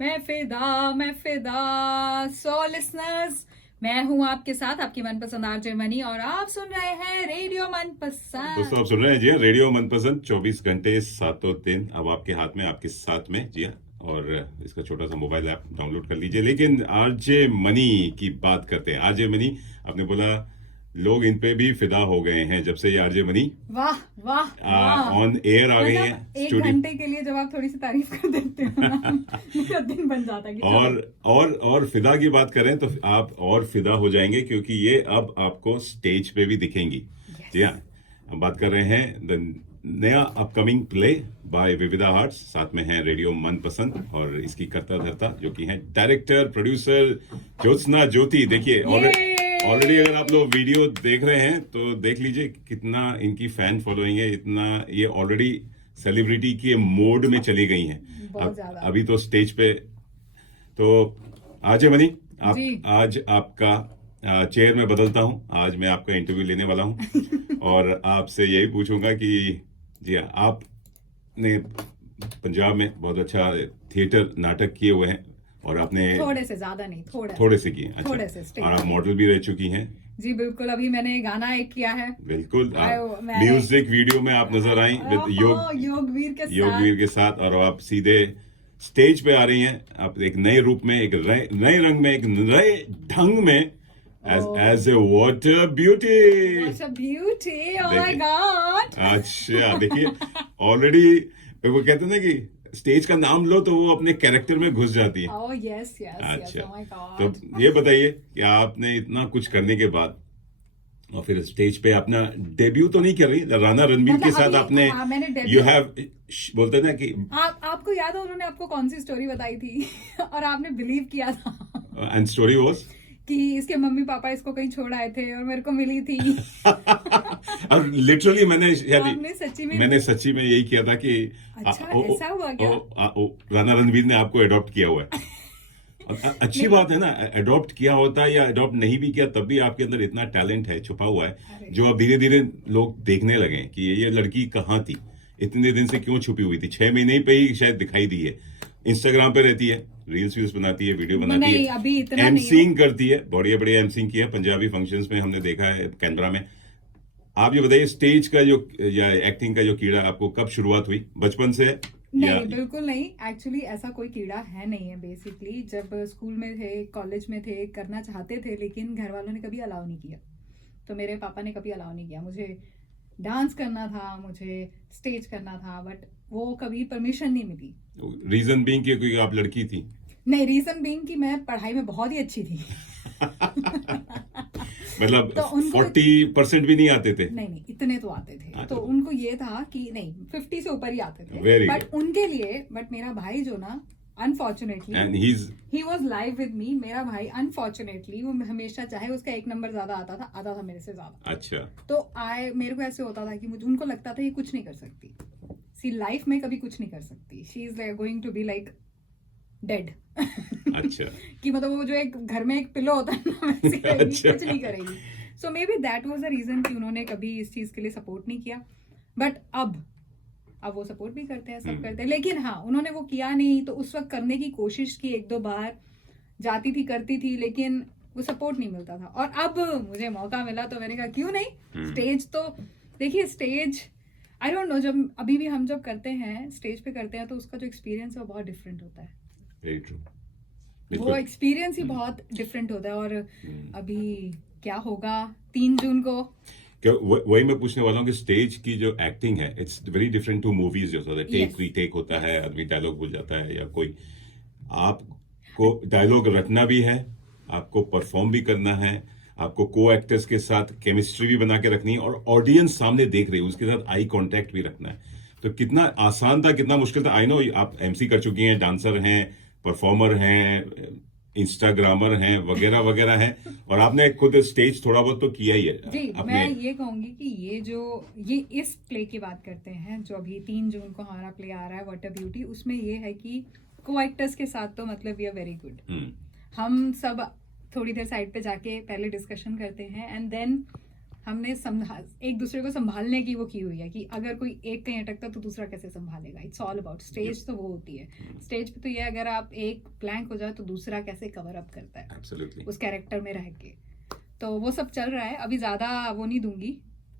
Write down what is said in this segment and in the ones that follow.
मैं फिदा। So listeners, मैं हूं आपके साथ आपकी मनपसंद आरजे मनी और आप सुन रहे हैं रेडियो दोस्तों, मनपसंद। आप सुन रहे हैं जी हाँ, रेडियो मनपसंद 24 घंटे सातों दिन अब आपके हाथ में, आपके साथ में जी हाँ। और इसका छोटा सा मोबाइल ऐप डाउनलोड कर लीजिए। लेकिन आरजे मनी की बात करते हैं। आरजे मनी, आपने बोला लोग इन पे भी फिदा हो गए हैं जब से ये आरजे मनी वाह वाह वाह। ऑन एयर आ गए हैं मतलब एक स्टूडियो। घंटे के लिए जब आप थोड़ी सी तारीफ कर देते हो ना, मेरा दिन बन जाता है कि चलो। और फिदा की बात करें तो आप और फिदा हो जाएंगे क्योंकि ये अब आपको स्टेज पे भी दिखेंगी। जी हाँ, हम बात कर रहे हैं द नया अपकमिंग प्ले बाय विविधा आर्ट्स। साथ में है रेडियो मनपसंद और इसकी कर्ता धर्ता जो कि है डायरेक्टर प्रोड्यूसर ज्योत्सना ज्योति। देखिए ऑलरेडी अगर आप लोग वीडियो देख रहे हैं तो देख लीजिए कितना इनकी फैन फॉलोइंग है, इतना ये ऑलरेडी सेलिब्रिटी के मोड में चली गई हैं। बहुत ज्यादा। अभी तो स्टेज पे तो आरजे मनी आप जी। आज आपका चेयर में बदलता हूं। आज मैं आपका इंटरव्यू लेने वाला हूं और आपसे यही पूछूंगा कि जी हाँ, आपने पंजाब में बहुत अच्छा थिएटर नाटक किए हुए हैं और आपने थोड़े से, ज्यादा नहीं, थोड़े से किए। अच्छा, थोड़े से stage और आप पे। मॉडल भी रह चुकी हैं। जी बिल्कुल, अभी मैंने गाना एक किया है। बिल्कुल, मैंने म्यूजिक वीडियो में आप नजर आई विद योगवीर के साथ। योगवीर के साथ और आप सीधे स्टेज पे आ रही हैं। आप एक नए रूप में, एक नए रंग में, एक नए ढंग में as a water beauty. Beauty, oh my देखिए। गॉड। अच्छा, देखिए ऑलरेडी वो कहते हैं ना कि स्टेज का नाम लो तो वो अपने कैरेक्टर में घुस जाती है। ओह यस यस यस, अच्छा, ओह माय तो गॉड। ये बताइए कि आपने इतना कुछ करने के बाद और फिर स्टेज पे अपना डेब्यू तो नहीं कर रही राणा रणबीर के साथ आपने? हाँ, मैंने यू डेब्यू। हैव, बोलते हैं ना कि आपको याद है उन्होंने आपको कौन सी स्टोरी बताई थी और आपने बिलीव किया था एंड स्टोरी वाज कि इसके मम्मी पापा इसको कहीं छोड़ आए थे और मेरे को मिली थी। और लिटरली मैंने सच्ची में यही किया था कि अच्छा, ऐसा हुआ क्या? राणा रणबीर ने आपको अडॉप्ट किया हुआ है। और अच्छी नहीं। बात है ना, अडॉप्ट किया होता है या अडॉप्ट नहीं भी किया तब भी आपके अंदर इतना टैलेंट है, छुपा हुआ है, अरे। जो अब धीरे धीरे लोग देखने लगे कि ये लड़की कहाँ थी, इतने दिन से क्यों छुपी हुई थी। 6 महीने पे ही शायद दिखाई दी है। इंस्टाग्राम पे रहती है, रील्स वील्स बनाती है, वीडियो बनाती नहीं, है, अभी इतना नहीं है। एमसिंग करती है, बढ़िया बढ़िया एमसिंग किया पंजाबी फंक्शंस में हमने देखा है कैनबरा में। आप ये बताइए स्टेज का जो या एक्टिंग का जो कीड़ा आपको कब शुरुआत हुई, बचपन से है नहीं, या? बिल्कुल नहीं। एक्चुअली ऐसा कोई कीड़ा है नहीं है। बेसिकली जब स्कूल में थे, कॉलेज में थे, करना चाहते थे लेकिन घर वालों ने कभी अलाउ नहीं किया। तो मेरे पापा ने कभी अलाउ नहीं किया। मुझे डांस करना था, मुझे स्टेज करना था, बट वो कभी परमिशन नहीं मिली। रीजन बीइंग कि क्योंकि आप लड़की थी? नहीं, रीजन बीइंग कि मैं पढ़ाई में बहुत ही अच्छी थी। मतलब तो उनको 40% भी नहीं आते थे? नहीं, इतने तो आते थे। तो उनको ये था कि नहीं, 50 से ऊपर ही आते थे। Very but good. उनके लिए, बट मेरा भाई जो ना, unfortunately, and he was live with me. मेरा भाई अनफॉर्चुनेटली वो हमेशा, चाहे उसका एक नंबर ज्यादा आता था मेरे से ज्यादा। अच्छा, तो मेरे को ऐसे होता था कि मुझे, उनको लगता था ये कुछ नहीं कर सकती, सी लाइफ में कभी कुछ नहीं कर सकती, she is going to be like dead. अच्छा। कि मतलब वो जो एक घर में एक पिलो होता है ना, वैसे रहेगी, अच्छा। कुछ नहीं करेगी। So may be that was the reason कि उन्होंने कभी इस चीज के लिए सपोर्ट नहीं किया। बट अब वो सपोर्ट भी करते हैं, सब करते हैं। लेकिन हाँ, उन्होंने वो किया नहीं। तो उस वक्त करने की कोशिश की, 1-2 बार जाती थी, करती थी, लेकिन वो सपोर्ट नहीं मिलता था। और अब मुझे मौका मिला तो मैंने कहा क्यों नहीं। स्टेज तो देखिए, स्टेज, आई डोंट नो, जब अभी भी हम जब करते हैं, स्टेज पे करते हैं, तो उसका जो एक्सपीरियंस है वो बहुत डिफरेंट होता है। Very true. वो एक्सपीरियंस ही बहुत डिफरेंट होता है। और अभी क्या होगा 3 जून को। वही मैं पूछने वाला हूँ कि स्टेज की जो एक्टिंग है, it's very different to movies. जो होता है टेक Yes. रीटेक होता है, आदमी डायलॉग भूल जाता है या कोई, आपको डायलॉग रटना भी है, आपको परफॉर्म भी करना है, आपको को एक्टर्स के साथ केमिस्ट्री भी बना के रखनी है और ऑडियंस सामने देख रही है उसके साथ आई कांटेक्ट भी रखना है। तो कितना आसान था, कितना मुश्किल था? आई नो आप एमसी कर चुकी हैं, डांसर हैं, परफॉर्मर हैं, इंस्टाग्रामर हैं, वगैरह वगैरह हैं, और आपने खुद स्टेज थोड़ा बहुत तो किया ही है जी। अपने। मैं ये कहूंगी कि ये इस प्ले की बात करते हैं जो अभी 3 जून को हमारा प्ले आ रहा है, वाटर ब्यूटी। उसमें ये है कि को एक्टर्स के साथ तो मतलब वी आर वेरी गुड। हम सब थोड़ी देर साइड पे जाके पहले डिस्कशन करते हैं एंड देन हमने एक दूसरे को संभालने की वो की हुई है कि अगर कोई एक कहीं अटकता तो दूसरा कैसे संभालेगा. It's all about stage. तो वो होती है स्टेज पे. तो ये अगर आप एक ब्लैंक हो जाए तो दूसरा कैसे कवर अप करता है Absolutely. उस कैरेक्टर में रह के. तो वो सब चल रहा है. अभी ज्यादा वो नहीं दूंगी.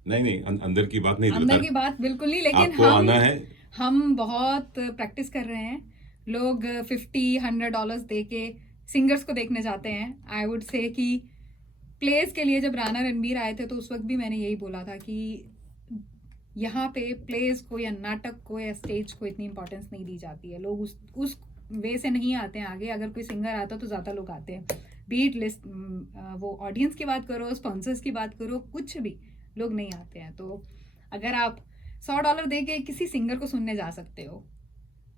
नहीं, अंदर की बात नहीं अंदर बता. की बात बिल्कुल नहीं. लेकिन आपको आना है. हम बहुत प्रैक्टिस कर रहे हैं. लोग $50-100 दे के सिंगर्स को देखने जाते हैं. आई वुड से कि प्लेस के लिए जब राणा रणबीर आए थे तो उस वक्त भी मैंने यही बोला था कि यहाँ पे प्लेस को या नाटक को या स्टेज को इतनी इंपॉर्टेंस नहीं दी जाती है. लोग उस वे से नहीं आते हैं आगे. अगर कोई सिंगर आता तो ज़्यादा लोग आते हैं. बीट लिस्ट वो ऑडियंस की बात करो, स्पॉन्सर्स की बात करो, कुछ भी लोग नहीं आते हैं. तो अगर आप $100 दे के किसी सिंगर को सुनने जा सकते हो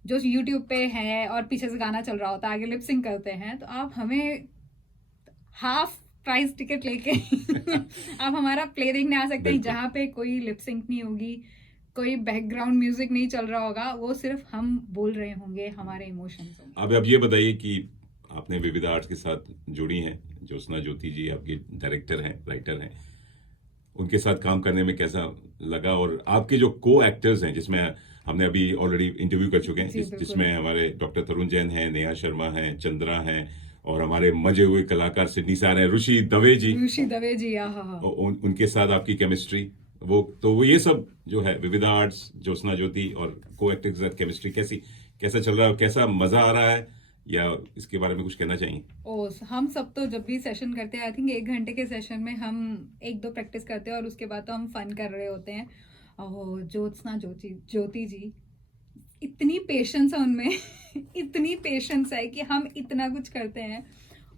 जो यूट्यूब पे है और पीछे से गाना चल रहा होता है, आगे लिप सिंक करते हैं, तो आप हमें हाफ प्राइस टिकट लेके आप हमारा प्ले देखने आ सकते हैं जहाँ पे कोई लिप सिंक नहीं होगी, कोई बैकग्राउंड म्यूजिक नहीं चल रहा होगा. वो सिर्फ हम बोल रहे होंगे, हमारे इमोशंस होंगे. अब ये बताइए कि आपने विविधा आर्ट्स के साथ जुड़ी हैं. ज्योत्सना ज्योति जी आपके डायरेक्टर हैं, राइटर हैं. उनके साथ काम करने में कैसा लगा? और आपके जो को एक्टर्स हैं, जिसमें हमने अभी ऑलरेडी इंटरव्यू कर चुके हैं, जिसमें हमारे डॉक्टर तरुण जैन हैं, नेहा शर्मा हैं, चंद्रा हैं, और हमारे मजे हुए कलाकार सिडनी से आ रहे हैं, ऋषि दवे जी. उनके साथ आपकी केमिस्ट्री, वो ये सब जो है विविधा आर्ट्स, ज्योत्सना ज्योति और को एक्टर्स के साथ केमिस्ट्री कैसा चल रहा है? कैसा मजा आ रहा है? या इसके बारे में कुछ कहना चाहिए? हम सब तो जब भी सेशन करते हैं, आई थिंक 1 घंटे के सेशन में हम 1-2 प्रैक्टिस करते हैं और उसके बाद तो हम फन कर रहे होते हैं. और ज्योत्सना ज्योति जी, इतनी पेशेंस है उनमें इतनी पेशेंस है कि हम इतना कुछ करते हैं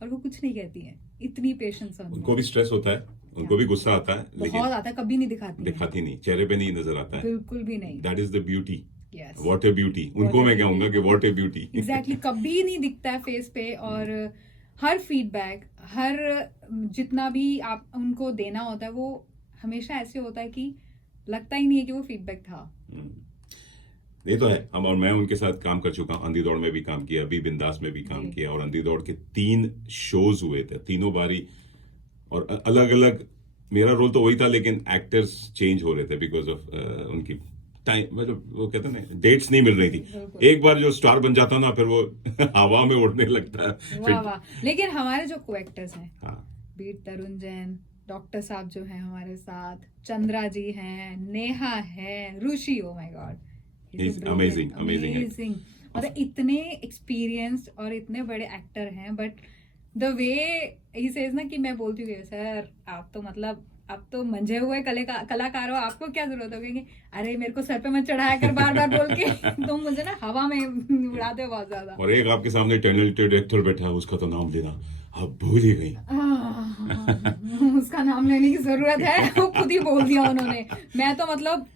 और वो कुछ नहीं कहती हैं. इतनी पेशेंस है उनको भी स्ट्रेस होता है, उनको भी गुस्सा आता है, लेकिन बहुत आता है. कभी नहीं दिखाती नहीं, चेहरे पे नहीं नजर आता है. बिल्कुल भी नहीं. That is the beauty. What A beauty. उनको मैं कहूंगा कि व्हाट ए ब्यूटी. एग्जैक्टली. कभी नहीं दिखता है फेस पे. और हर फीडबैक, हर जितना भी आप उनको देना होता है, वो हमेशा ऐसे होता है कि लगता ही नहीं है कि वो फीडबैक था. ये तो है. हम और मैं उनके साथ काम कर चुका हूँ. अंधी दौड़ में भी काम किया, अभी बिंदास में भी काम किया, और अंधी दौड़ के 3 शोज हुए थे, तीनों बारी. और अलग अलग मेरा रोल तो वही था, लेकिन एक्टर्स चेंज हो रहे थे बिकॉज ऑफ उनकी टाइम, मतलब वो कहते हैं ना, डेट्स नहीं मिल रही थी. एक बार जो स्टार बन जाता ना, फिर वो हवा में उड़ने लगता है. वाह. लेकिन हमारे जो को एक्टर्स हैं, बीट तरुण जैन, डॉक्टर साहब जो हैं हमारे साथ, चंद्रा जी हैं, नेहा है, ऋषि, ओ माय गॉड, अमेजिंग. मतलब इतने एक्सपीरियंस्ड और इतने बड़े एक्टर हैं. But the way he says ना कि मैं बोलती हूँ सर आप तो मतलब आप तो मंझे हुए कलाकार हो, आपको क्या जरूरत हो. कहेंगे अरे मेरे को सर पे मत चढ़ाया कर बार बार बोल के तुम मुझे ना हवा में उड़ाते हो बहुत ज्यादा. और एक आपके सामने टैलेंटेड एक्टर बैठा है, उसका तो नाम लेना आप भूल ही गई. उसका नाम लेने की जरूरत है, वो खुद ही बोल दिया उन्होंने. मैं तो मतलब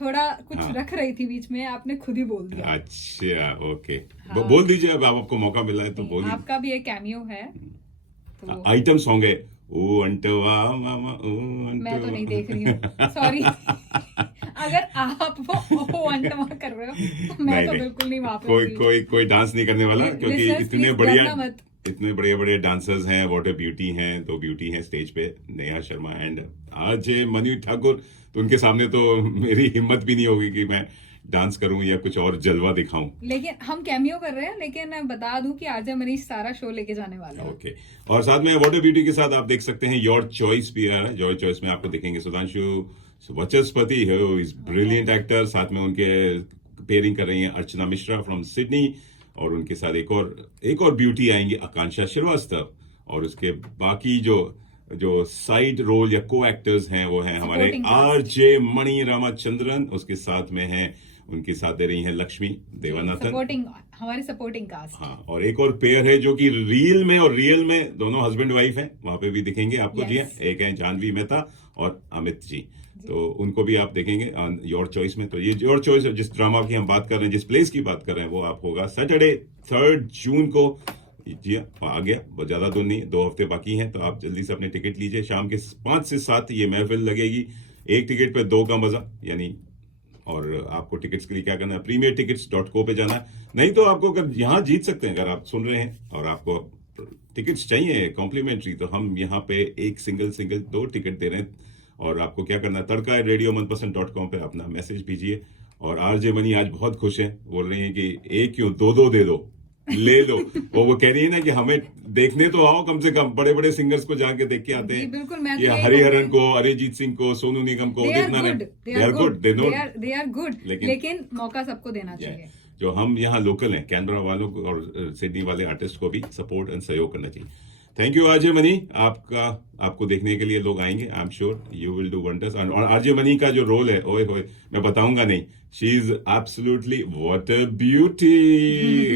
थोड़ा कुछ रख रही थी बीच में, आपने खुद ही बोल दिया. अच्छा, ओके. बोल दीजिए. अब आपको मौका मिला है तो बोलिए. आपका भी एक कैमियो है. तो आइटम सॉन्ग है, ओ अंटवा मामा ओ अंटवा. मैं तो नहीं देख रही हूँ, सॉरी. अगर आप वो अंटवा कर रहे हो तो मैं तो बिल्कुल नहीं वहां पे. कोई डांस नहीं करने वाला, क्योंकि इतने बढ़िया डांसर्स हैं. व्हाट ए ब्यूटी हैं. 2 ब्यूटी हैं स्टेज पे, नेहा शर्मा एंड आज मनु ठाकुर. तो उनके सामने तो मेरी हिम्मत भी नहीं होगी कि मैं डांस करूं या कुछ और जलवा दिखाऊं. लेकिन हम कैमियो कर रहे हैं. लेकिन बता दूं कि आज मनीष सारा शो लेके जाने वाला है. ओके. और साथ में व्हाट ए ब्यूटी के साथ आप देख सकते हैं योर चॉइस भी है. योर चॉइस में आपको देखेंगे सुधांशु वचस्पति है, इज ब्रिलियंट एक्टर. साथ में उनके पेयरिंग कर रही हैं अर्चना मिश्रा फ्रॉम सिडनी, और उनके साथ एक और ब्यूटी आएंगी, आकांक्षा श्रीवास्तव. और उसके बाकी जो साइड रोल या को एक्टर्स हैं वो हैं हमारे आरजे मणि रामाचंद्रन. उसके साथ में हैं, उनके साथ दे रही हैं लक्ष्मी देवानाथन, हमारी सपोर्टिंग कास्ट. हाँ. और एक और पेयर है जो कि रियल में दोनों हस्बैंड वाइफ हैं, वहां पे भी दिखेंगे आपको. जी, एक है जानवी मेहता और अमित जी. तो उनको भी आप देखेंगे योर चॉइस में. तो ये योर चॉइस, जिस ड्रामा की हम बात कर रहे हैं, जिस प्लेस की बात कर रहे हैं, वो आप होगा सैटरडे 3 जून को. जी आ गया, बहुत ज्यादा दूर नहीं, 2 हफ्ते बाकी हैं. तो आप जल्दी से अपने टिकट लीजिए. शाम के 5 से 7 ये महफिल लगेगी. 1 टिकट पे 2 का मजा यानी. और आपको टिकट्स के लिए क्या करना है, premiertickets.co पे जाना है. नहीं तो आपको अगर यहाँ जीत सकते हैं, अगर आप सुन रहे हैं और आपको टिकट्स चाहिए कॉम्प्लीमेंट्री, तो हम यहाँ पे एक सिंगल 2 टिकट दे रहे हैं और आपको क्या करना है, tadka@radiomanpasand.com पे अपना मैसेज भेजिए। और आरजे मनी आज बहुत खुश हैं, बोल रही हैं कि एक क्यों दो दो दे दो, ले लो। और वो कह रही है ना कि हमें देखने तो आओ, कम से कम बड़े बड़े सिंगर्स को जाके देख के आते जी हैं। बिल्कुल, मैं तो ये यही हरिहरन कहूंगी। को, अरिजीत सिंह को, सोनू निगम को दे आर देखना नहीं, good, they are good, they know, they are good, लेकिन- लेकिन मौका सबको देना चाहिए। जो हम यहाँ लोकल हैं, कैनबरा वालों को और सिडनी वाले आर्टिस्ट को भी सपोर्ट एंड सहयोग करना चाहिए। थैंक यू आरजे मनी, आपको देखने के लिए लोग आएंगे। I am sure you will do wonders. और आरजे मनी का जो रोल है, ओए होए, मैं बताऊंगा नहीं, she is absolutely what a beauty.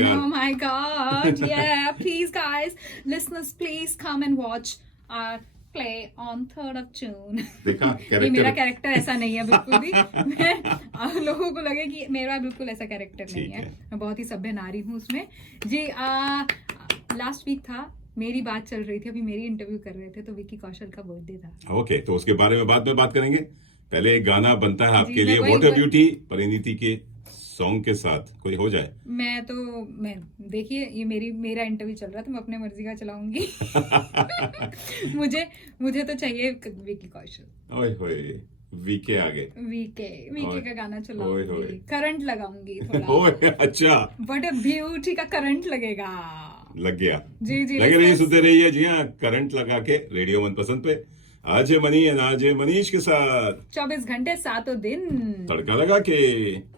Oh my God, yeah, please guys, listeners, please come and watch our play on 3rd of June. देखा ये मेरा कैरेक्टर, कैरेक्टर ऐसा नहीं है बिल्कुल भी। मैं आप लोगों को लगे कि मेरा बिल्कुल ऐसा कैरेक्टर नहीं ठीक है, है। मैं बहुत ही सभ्य नारी हूँ उसमें जी। लास्ट वीक था, मेरी बात चल रही थी, अभी मेरी इंटरव्यू कर रहे थे, तो विकी कौशल का बर्थडे था। ओके, तो उसके बारे में बाद में बात करेंगे। पहले एक गाना बनता है आपके जी, लिए, मैं व्हाट अ वही- ब्यूटी, परिणीति के सॉन्ग के साथ कोई हो जाए। मैं देखिए, ये मेरा इंटरव्यू चल रहा था, मैं अपने मर्जी का चलाऊंगी। मुझे तो चाहिए विकी कौशल। ओए होए, वीके आगे, वीके ओए, का गाना ओए, चलाऊंगी, ओए। करंट लगाऊंगी थोड़ा। ओए अच्छा, बट ब्यूटी का करंट लगेगा। लग गया। जी जी, लगे रहिए, listeners, सुनते रहिए जी हाँ, करंट लगा के रेडियो मनपसंद पे आज मनी एंड आज मनीष के साथ 24 घंटे 7 दिन। तड़का लगा के।